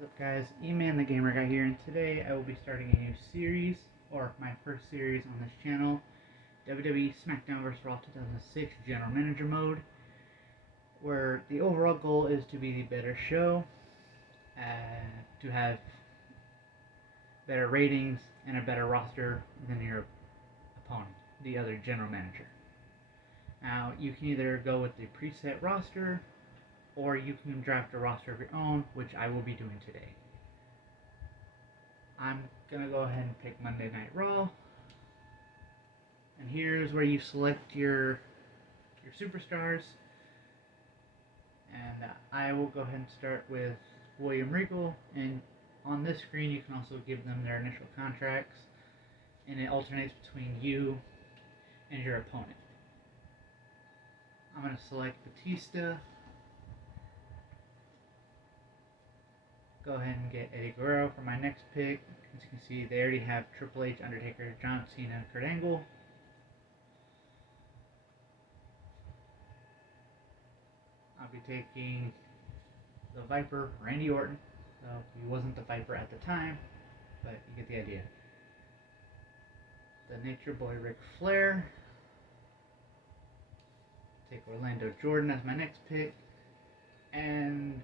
What's up guys, E-Man the Gamer Guy here, and today I will be starting a new series, or my first series on this channel, WWE Smackdown vs. Raw 2006 General Manager Mode, where the overall goal is to be the better show, to have better ratings and a better roster than your opponent, the other General Manager. Now, you can either go with the preset roster, or you can draft a roster of your own, which I will be doing today. I'm going to go ahead and pick Monday Night Raw. And here's where you select your superstars. And I will go ahead and start with William Regal. And on this screen you can also give them their initial contracts. And it alternates between you and your opponent. I'm going to select Batista. Go ahead and get Eddie Guerrero for my next pick. As you can see, they already have Triple H, Undertaker, John Cena, and Kurt Angle. I'll be taking the Viper, Randy Orton. So he wasn't the Viper at the time, but you get the idea. The Nature Boy Ric Flair. Take Orlando Jordan as my next pick. And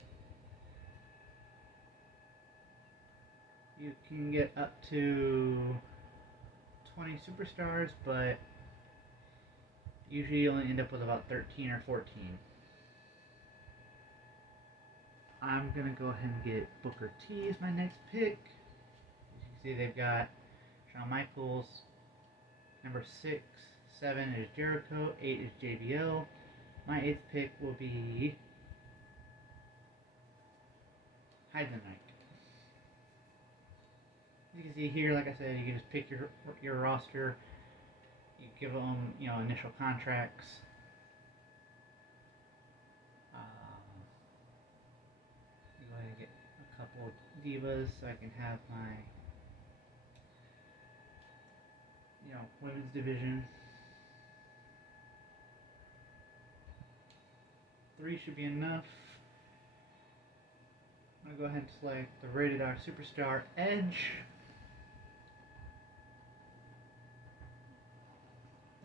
you can get up to 20 superstars, but usually you only end up with about 13 or 14. I'm going to go ahead and get Booker T as my next pick. As you can see, they've got Shawn Michaels. Number 6, 7 is Jericho, 8 is JBL. My 8th pick will be Heidenreich. You can see here, like I said, you can just pick your roster. You give them, initial contracts. I'm going to get a couple of divas so I can have my, women's division. 3 should be enough. I'm going to go ahead and select the Rated R Superstar Edge.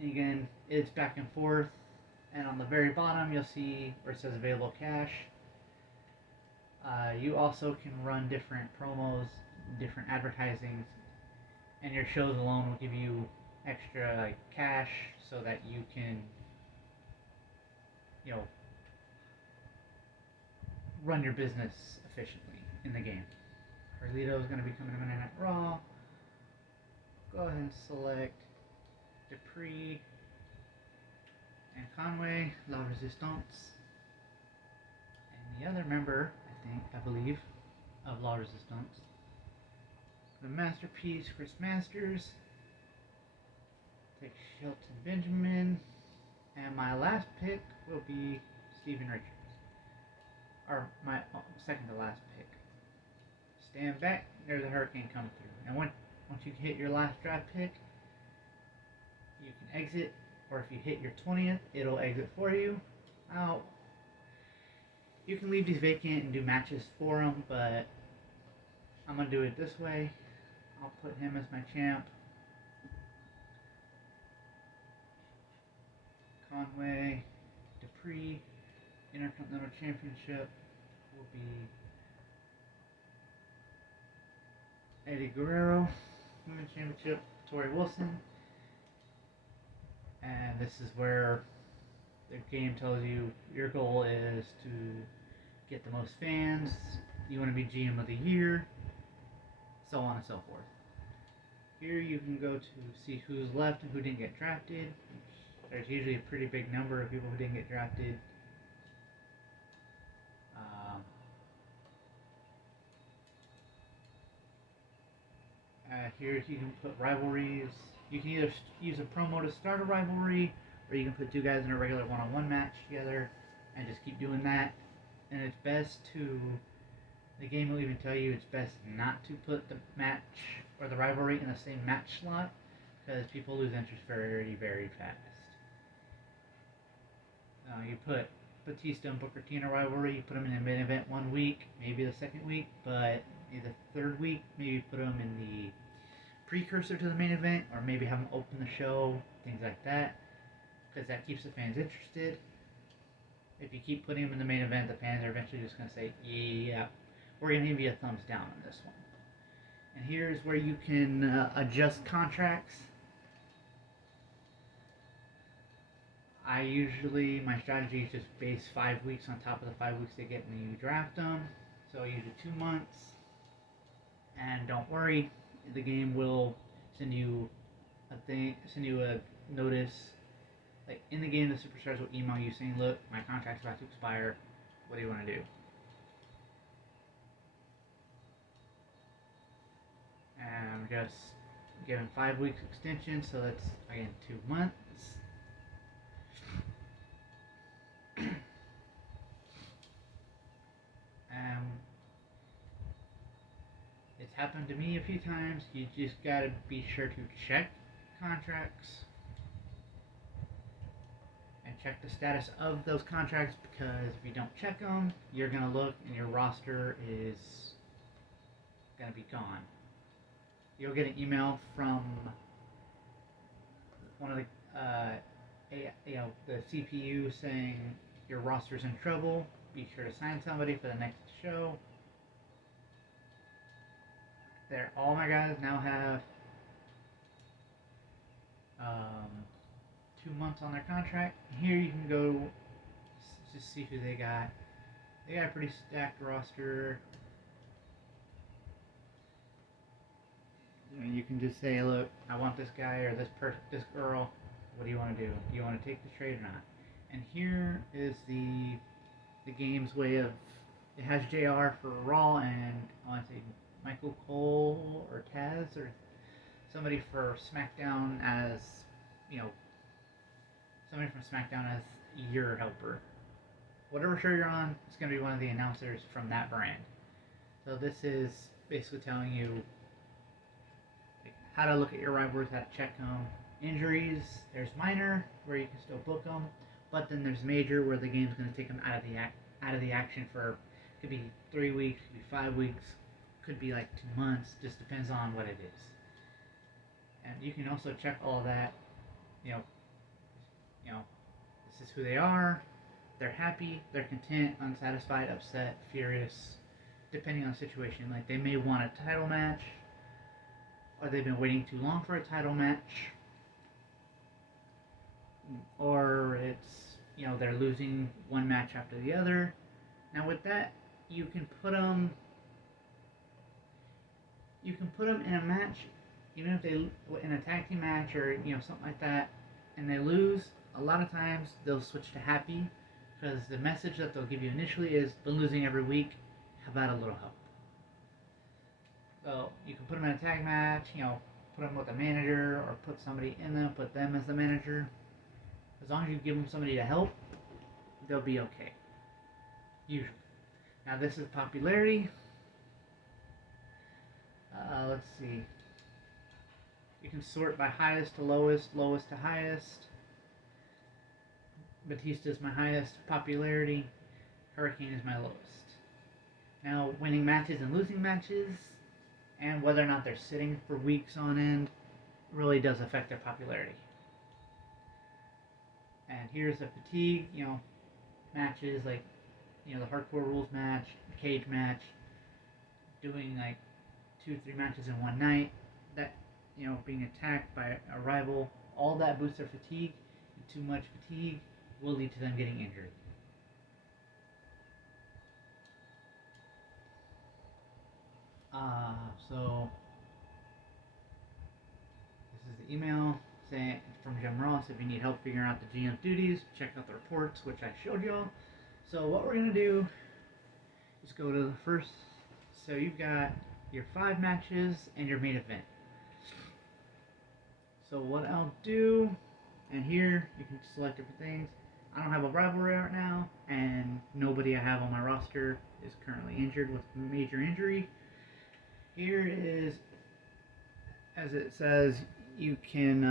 Again, it's back and forth, and on the very bottom you'll see where it says available cash. You also can run different promos, different advertisings, and your shows alone will give you extra cash so that you can, run your business efficiently in the game. Carlito is going to be coming to Monday Night Raw. Go ahead and select Dupree and Conway, La Resistance, and the other member, I believe, of La Resistance, the Masterpiece, Chris Masters. Take Shelton Benjamin, and my last pick will be Steven Richards, or my second to last pick. Stand back, there's a hurricane coming through, and once you hit your last draft pick, you can exit, or if you hit your 20th, it'll exit for you. Now, you can leave these vacant and do matches for them, but I'm going to do it this way. I'll put him as my champ. Conway, Dupree, Intercontinental Championship will be Eddie Guerrero, Women's Championship, Tori Wilson. And this is where the game tells you your goal is to get the most fans, you want to be GM of the year, so on and so forth. Here you can go to see who's left and who didn't get drafted. There's usually a pretty big number of people who didn't get drafted. Here you can put rivalries. You can either use a promo to start a rivalry, or you can put two guys in a regular one-on-one match together and just keep doing that. And it's best to, the game will even tell you it's best not to put the match or the rivalry in the same match slot, because people lose interest very, very fast. You put Batista and Booker T in a rivalry, you put them in the main event 1 week, maybe the second week, but the third week, maybe put them in the precursor to the main event, or maybe have them open the show, things like that, because that keeps the fans interested. If you keep putting them in the main event, the fans are eventually just going to say, yeah, we're going to give you a thumbs down on this one. And here's where you can adjust contracts. My strategy is just base 5 weeks on top of the 5 weeks they get when you draft them. So you do 2 months. And don't worry, the game will send you a notice. Like in the game, the superstars will email you saying, look, my contract's about to expire. What do you want to do? And I'm just giving 5 weeks extension, so that's again 2 months. It's happened to me a few times. You just gotta be sure to check contracts and check the status of those contracts, because if you don't check them, you're gonna look and your roster is gonna be gone. You'll get an email from one of the CPU saying your roster's in trouble. Be sure to sign somebody for the next show. All my guys now have 2 months on their contract. Here you can go just see who they got. They got a pretty stacked roster. You can just say, look, I want this guy or this girl. What do you want to do? Do you want to take the trade or not? And here is the game's way of, it has JR for Raw, and I want to say Michael Cole or Taz or somebody for SmackDown as, somebody from SmackDown as your helper. Whatever show you're on, it's going to be one of the announcers from that brand. So this is basically telling you how to look at your rivals, how to check them. Injuries, there's minor, where you can still book them, but then there's major, where the game's going to take them out of the action for, could be 3 weeks, could be 5 weeks, could be like 2 months, just depends on what it is. And you can also check all of that, this is who they are, they're happy, they're content, unsatisfied, upset, furious, depending on the situation. Like, they may want a title match, or they've been waiting too long for a title match, or it's, they're losing one match after the other. Now with that, you can put them in a match, even if they in a tag team match or something like that, and they lose. A lot of times they'll switch to happy, because the message that they'll give you initially is, been losing every week, how about a little help? So you can put them in a tag match, put them with a manager, or put somebody in them, put them as the manager. As long as you give them somebody to help, they'll be okay. Usually. Now this is popularity. Let's see. You can sort by highest to lowest, lowest to highest. Batista is my highest popularity. Hurricane is my lowest. Now, winning matches and losing matches, and whether or not they're sitting for weeks on end, really does affect their popularity. And here's the fatigue, matches like, the hardcore rules match, cage match, doing like 2-3 matches in one night, that, being attacked by a rival, all that boosts their fatigue, and too much fatigue will lead to them getting injured. So this is the email saying from Jim Ross. If you need help figuring out the GM duties, check out the reports, which I showed y'all. So what we're gonna do is go to the first. So you've got your 5 matches and your main event. So what I'll do, and here you can select different things. I don't have a rivalry right now, and nobody I have on my roster is currently injured with major injury. Here is, as it says, you can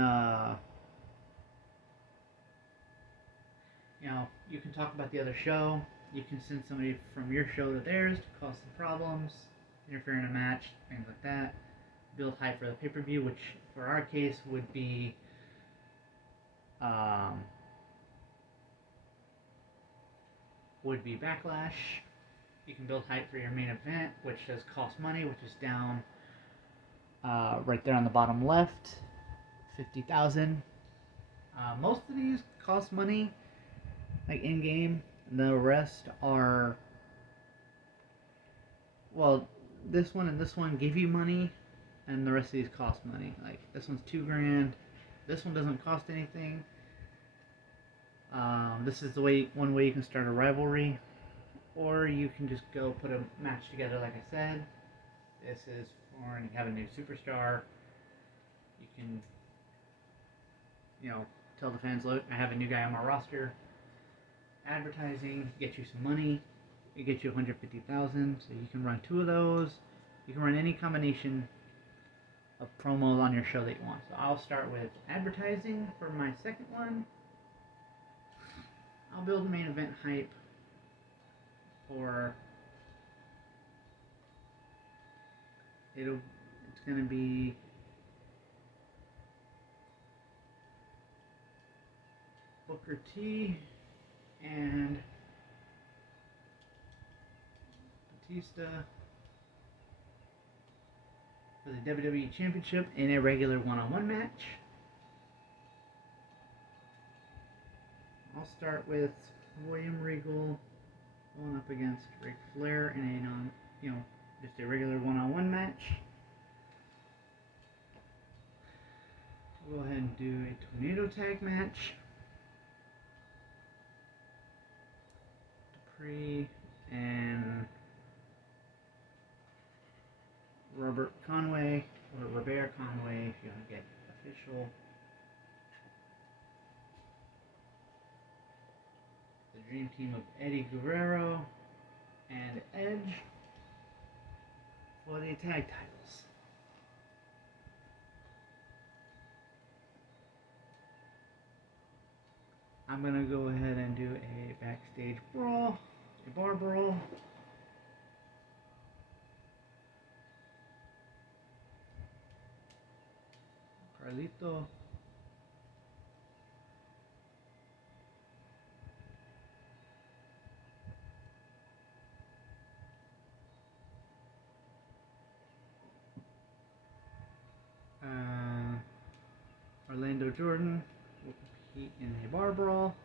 You can talk about the other show. You can send somebody from your show to theirs to cause some problems, interfere in a match, things like that. Build hype for the pay-per-view, which for our case um, would be Backlash. You can build hype for your main event, which does cost money, which is down right there on the bottom left, 50,000. Most of these cost money, like in game. The rest are, well, this one and this one give you money, and the rest of these cost money. Like this one's $2,000. This one doesn't cost anything. This is one way you can start a rivalry, or you can just go put a match together. Like I said, this is for when you have a new superstar. You can, tell the fans, look, I have a new guy on my roster. Advertising, get you some money. It gets you 150,000, so you can run 2 of those. You can run any combination of promos on your show that you want. So I'll start with advertising for my second one. I'll build a main event hype for it's gonna be Booker T and Batista for the WWE Championship in a regular one-on-one match. I'll start with William Regal going up against Ric Flair in just a regular one-on-one match. We'll go ahead and do a tornado tag match. Dupree and Robert Conway, or Robert Conway if you want to get official. The Dream Team of Eddie Guerrero and Edge for the tag titles. I'm going to go ahead and do a backstage brawl, a bar brawl. Carlito. Orlando Jordan will compete in a bar brawl.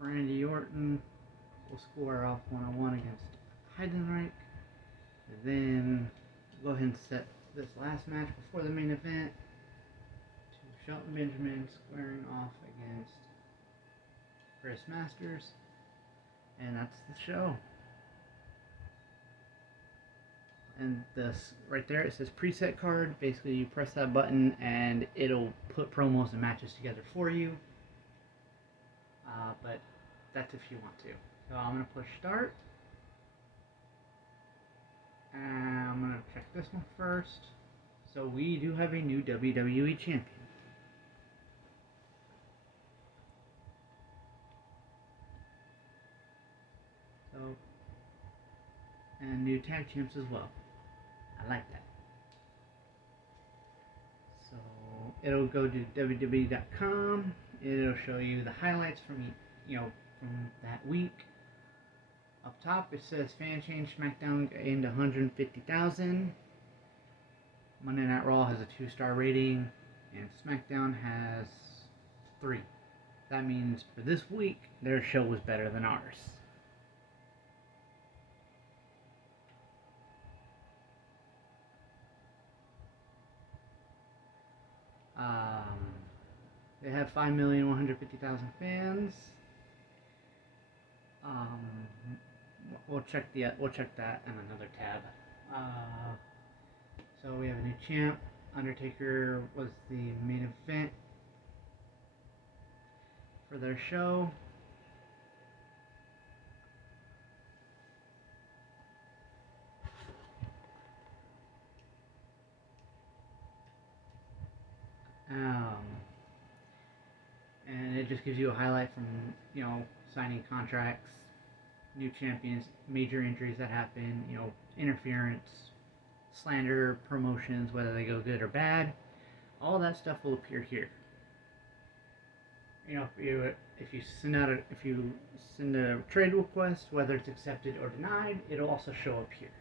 Randy Orton will square off one-on-one against Heidenreich. Then go ahead and set this last match before the main event to Shelton Benjamin squaring off against Chris Masters. And that's the show. And this right there, it says preset card. Basically, you press that button and it'll put promos and matches together for you. But that's if you want to. So I'm going to push start. And I'm going to check this one first. So we do have a new WWE champion. So, and new tag champs as well. I like that. So it'll go to www.com. It'll show you the highlights from from that week. Up top it says fan change, Smackdown gained 150,000. Monday Night Raw has a 2-star rating, and Smackdown has 3. That means for this week their show was better than ours. They have 5,150,000 fans. We'll check that in another tab. So we have a new champ. Undertaker was the main event for their show. it just gives you a highlight from, signing contracts, new champions, major injuries that happen, interference, slander, promotions, whether they go good or bad. All that stuff will appear here. If you send a trade request, whether it's accepted or denied, it'll also show up here.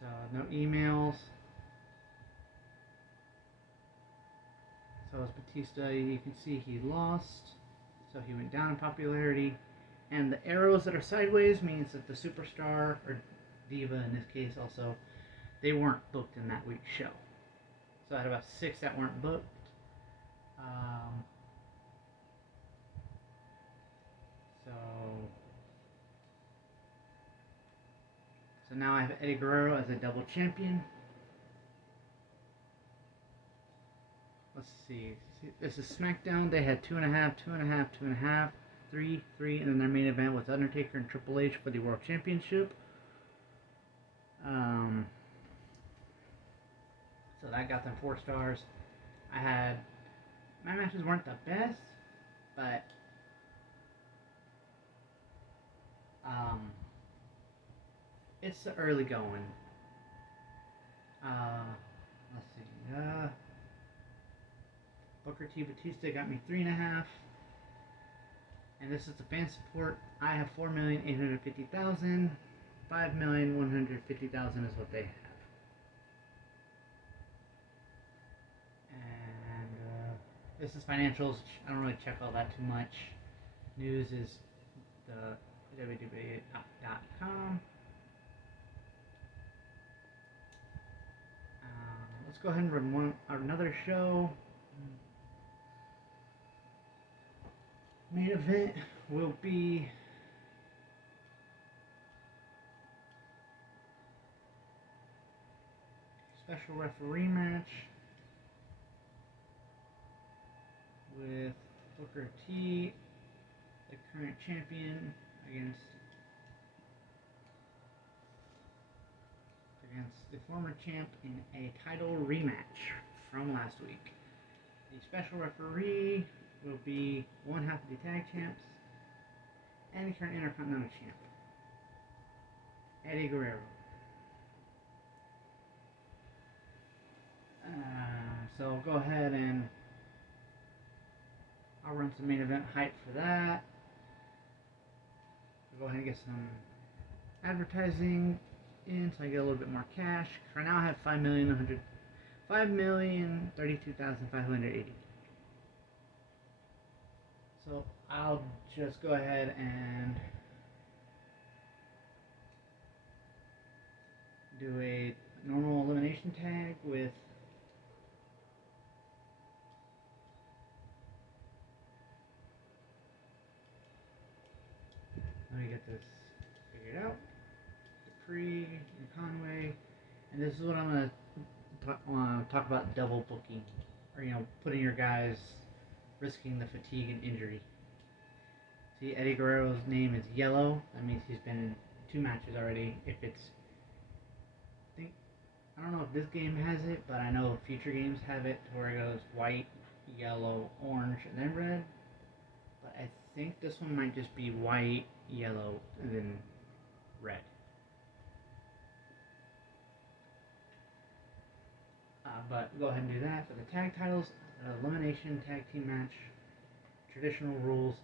So no emails. So as Batista, you can see he lost, so he went down in popularity. And the arrows that are sideways means that the superstar, or diva in this case also, they weren't booked in that week's show. So I had about 6 that weren't booked. So now I have Eddie Guerrero as a double champion. Let's see. This is Smackdown. They had 2.5, 2.5, 2.5, 3, 3, and then their main event was Undertaker and Triple H for the World Championship. So that got them 4 stars. My matches weren't the best, but it's the early going. Let's see. Booker T. Batista got me 3.5. And this is the fan support. I have 4,850,000. 5,150,000 is what they have. And this is financials. I don't really check all that too much. News is the www.com. Let's go ahead and run another show. Main event will be special referee match with Booker T, the current champion, against the former champ in a title rematch from last week. The special referee will be one half of the tag champs and the current Intercontinental champ, Eddie Guerrero. So I'll go ahead and I'll run some main event hype for that. I'll go ahead and get some advertising in so I get a little bit more cash. For now I have 5,032,580. So I'll just go ahead and do a normal elimination tag with let me get this figured out. Dupree and Conway, and this is what I'm going to talk about: double booking, or putting your guys, risking the fatigue and injury. See, Eddie Guerrero's name is yellow. That means he's been in 2 matches already. I don't know if this game has it, but I know future games have it where it goes white, yellow, orange, and then red. But I think this one might just be white, yellow, and then red. But go ahead and do that. For the tag titles, elimination tag team match, traditional rules.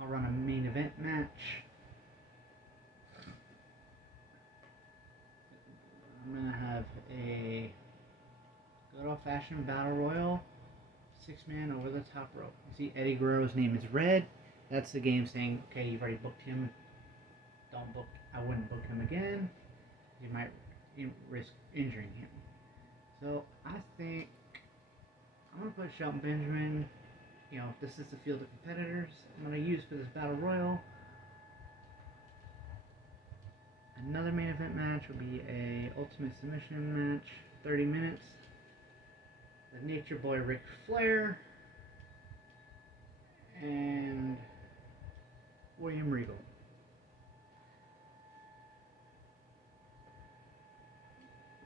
I'll run a main event match. I'm going to have a good old-fashioned battle royal, 6-man over the top rope. You see Eddie Guerrero's name is red. That's the game saying, okay, you've already booked him. I wouldn't book him again. You might risk injuring him. So I think I'm going to put Shelton Benjamin. This is the field of competitors I'm going to use for this battle royal. Another main event match will be a ultimate submission match, 30 minutes. The Nature Boy Ric Flair and William Regal.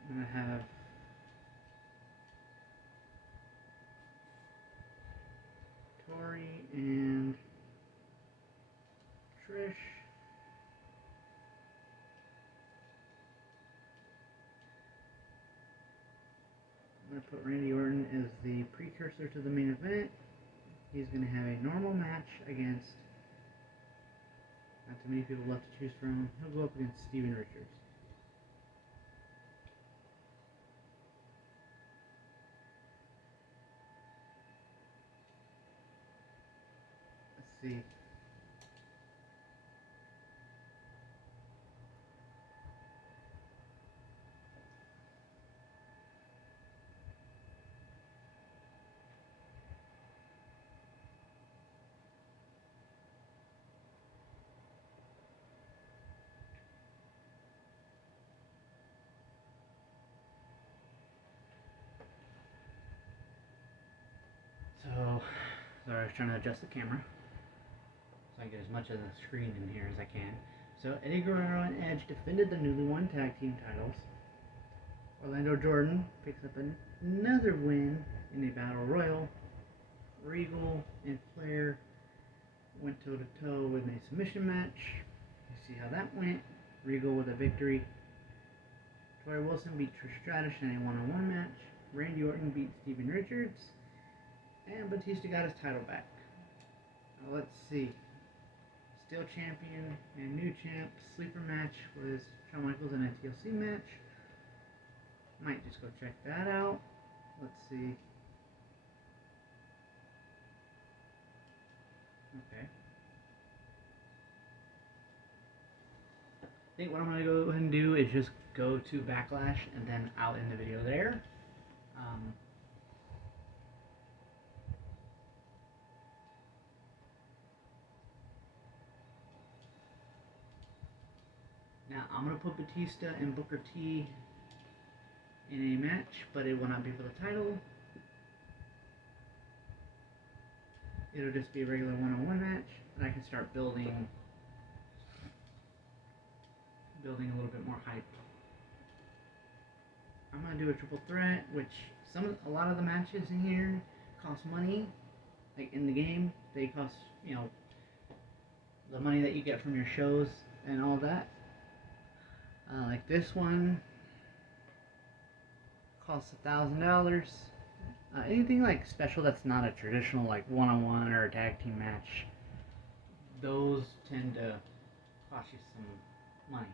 I'm going to have Tori and Trish. I'm going to put Randy Orton as the precursor to the main event. He's going to have a normal match against not too many people left to choose from. He'll go up against Steven Richards. Let's see. Sorry, I was trying to adjust the camera so I get as much of the screen in here as I can. So Eddie Guerrero and Edge defended the newly won tag team titles. Orlando Jordan picks up another win in a battle royal. Regal and Flair went toe to toe with a submission match. You see how that went. Regal with a victory. Tori Wilson beat Trish Stratus in a one-on-one match. Randy Orton beat Steven Richards. And Batista got his title back. Now let's see. Still champion and new champ. Sleeper match was Shawn Michaels in a TLC match. Might just go check that out. Let's see. Okay. I think what I'm going to go ahead and do is just go to Backlash and then I'll end the video there. Now, I'm going to put Batista and Booker T in a match, but it will not be for the title. It'll just be a regular one-on-one match, and I can start building a little bit more hype. I'm going to do a triple threat, which a lot of the matches in here cost money. Like in the game, they cost, the money that you get from your shows and all that. Like this one costs $1,000. Anything like special that's not a traditional like one-on-one or a tag team match, those tend to cost you some money.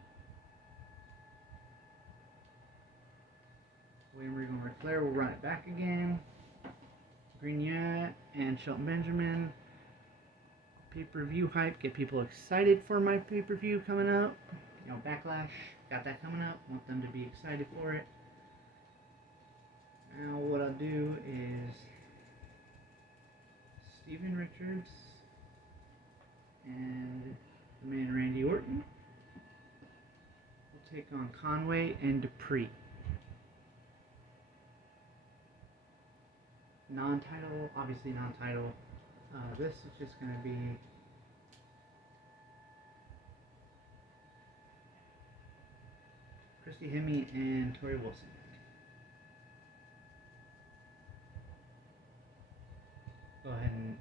William Regal and Ric Flair will run it back again. Grignette and Shelton Benjamin. Pay-per-view hype, get people excited for my pay-per-view coming up. Backlash, got that coming up. Want them to be excited for it. Now what I'll do is Steven Richards and the man Randy Orton will take on Conway and Dupree. Non-title, obviously non-title. This is just going to be Christy Hemme and Tori Wilson. Go ahead and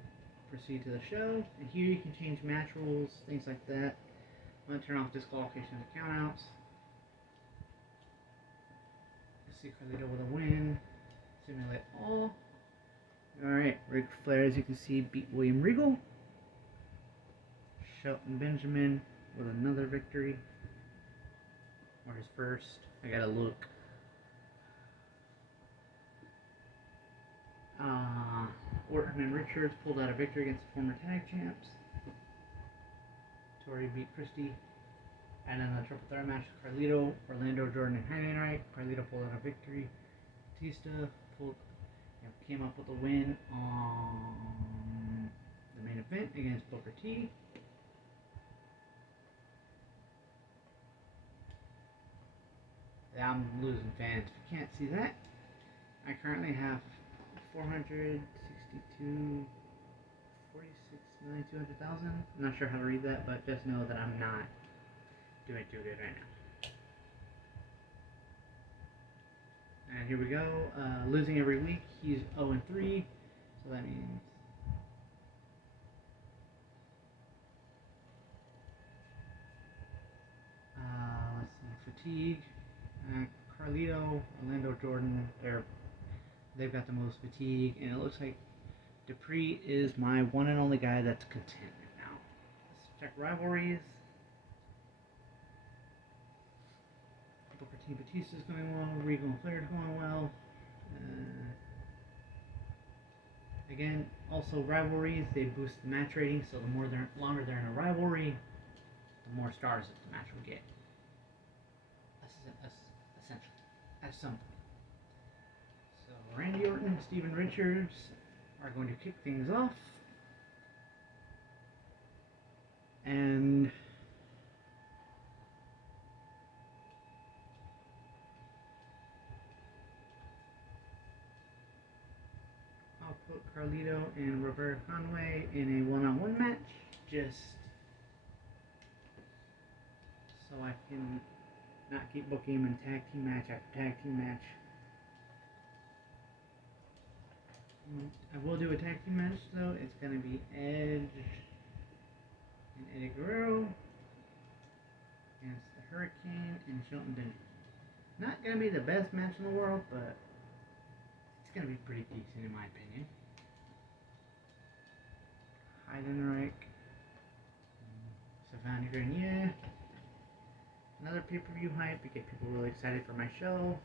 proceed to the show. And here you can change match rules, things like that. I'm going to turn off disqualification and countouts. Let's see Carlito with a win. Simulate all. Alright, Ric Flair, as you can see, beat William Regal. Shelton Benjamin with another victory. Or his first. I gotta look. Orton and Richards pulled out a victory against the former tag champs. Tori beat Christy. And then the triple threat match, Carlito, Orlando, Jordan, and Hangman. Carlito pulled out a victory. Batista came up with a win on the main event against Booker T. I'm losing fans. If you can't see that, I currently have 462, 46,200,000. I'm not sure how to read that, but just know that I'm not doing too good right now. And here we go. Losing every week. He's 0-3, so that means fatigue. Carlito, Orlando Jordan, they've got the most fatigue, and it looks like Dupree is my one and only guy that's content now. Let's check rivalries. Booker T. Batista's going well. Regal and Flair's going well. Again, also rivalries, they boost the match rating, so the longer they're in a rivalry, the more stars that the match will get. Essentially, at some point. So Randy Orton and Steven Richards are going to kick things off. And I'll put Carlito and Roberto Conway in a one-on-one match, just so I can not keep booking them in tag team match after tag team match. I will do a tag team match though. It's going to be Edge and Eddie Guerrero against the Hurricane and Shelton Benjamin. Not going to be the best match in the world, but it's going to be pretty decent in my opinion. Heidenreich, Savannah Grenier. Another pay-per-view hype to get people really excited for my show.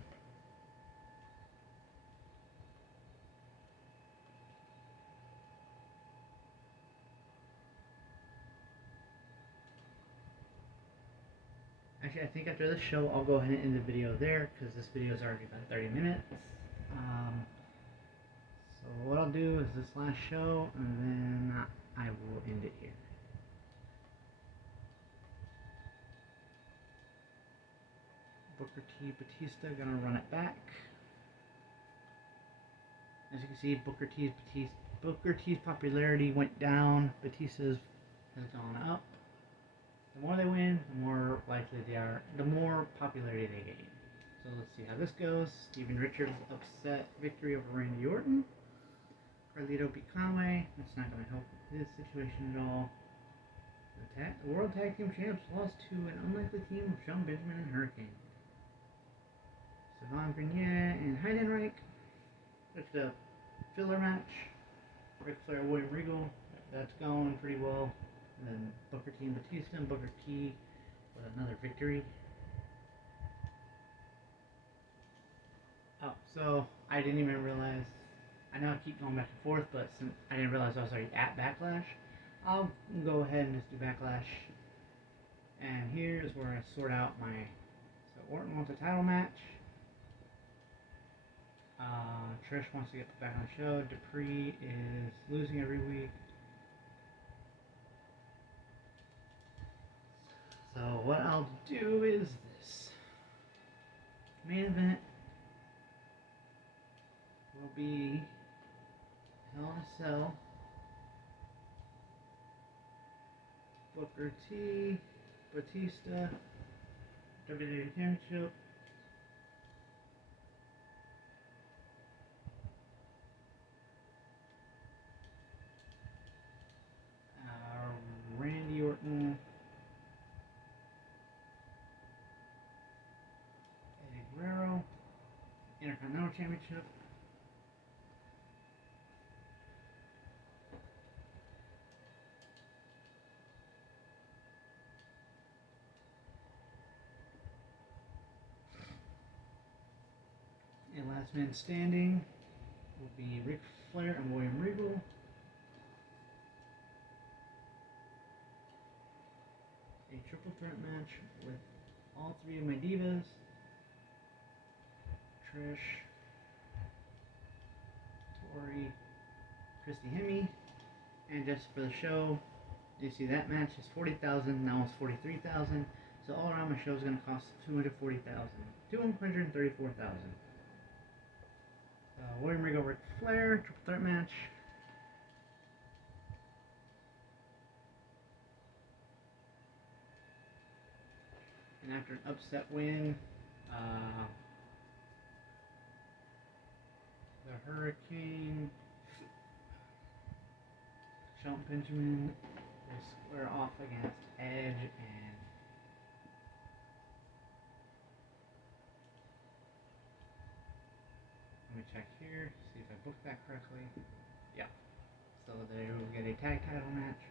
Actually, I think after this show, I'll go ahead and end the video there because this video is already about 30 minutes. So what I'll do is this last show, and then I will end it here. Booker T. Batista gonna run it back. As you can see, Booker T's popularity went down. Batista's has gone up. The more they win, the more likely they are. The more popularity they gain. So let's see how this goes. Steven Richards upset victory over Randy Orton. Carlito beat Conway. That's not going to help his situation at all. The World Tag Team Champs lost to an unlikely team of Shelton Benjamin and Hurricane. Savannah Grenier and Heidenreich. It's a filler match. Ric Flair, William Regal. That's going pretty well. And then Booker T and Batista, and Booker T with another victory. Oh, so I didn't even realize. I know I keep going back and forth, but since I didn't realize I was already at Backlash, I'll go ahead and just do Backlash. And here's where I sort out my. So Orton wants a title match. Trish wants to get back on the show. Dupree is losing every week. So what I'll do is this. Main event will be Hell in a Cell. Booker T, Batista, WWE Championship. Randy Orton, Eddie Guerrero, Intercontinental Championship. And last man standing will be Ric Flair and William Regal. A triple threat match with all three of my divas. Trish, Tori, Christy Hemme. And just for the show, you see that match is $40,000, now it's $43,000. So all around my show is going to cost $240,000, $234,000. William Regal, Ric Flair, triple threat match. And after an upset win, the Hurricane, Shelton Benjamin will square off against Edge and check here, see if I booked that correctly. Yeah. So there we'll get a tag title match.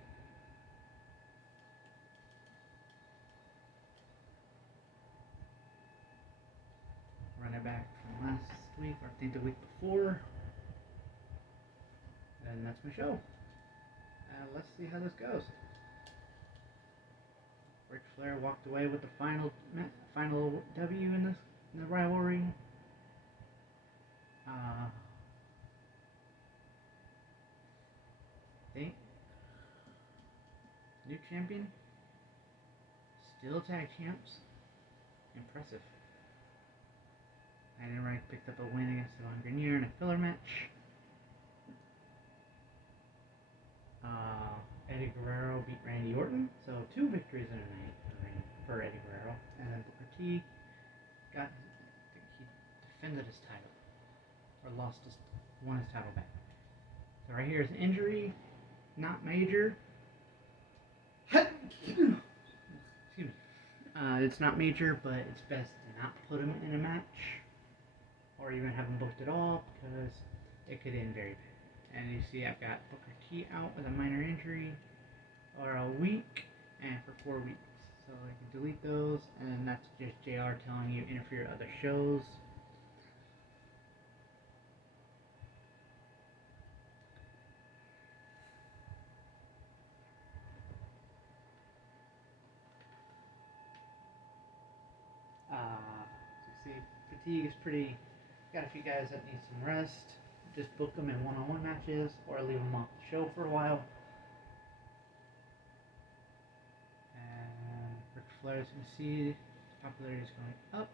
Run it back from last week, or I think the week before. And that's my show. Let's see how this goes. Ric Flair walked away with the final W in the rivalry. New champion, still tag champs. Impressive. Dynamite picked up a win against Devon Grenier in a filler match. Eddie Guerrero beat Randy Orton, so 2 victories in a night for Eddie Guerrero. And then Booker T he defended his title, or won his title back. So right here is an injury, not major. Excuse me. It's not major, but it's best to not put him in a match, or even have him booked at all, because it could end very bad. And you see I've got Booker T out with a minor injury, or a week, and for 4 weeks. So I can delete those, and that's just JR telling you interfere with other shows. So you see, fatigue is pretty. Got a few guys that need some rest. Just book them in one-on-one matches, or leave them off the show for a while. And Ric Flair, as you can see, popularity is going up.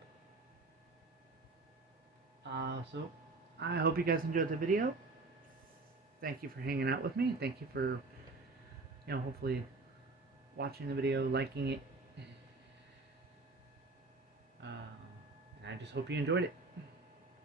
So I hope you guys enjoyed the video. Thank you for hanging out with me. Thank you for, hopefully watching the video, liking it. And I just hope you enjoyed it.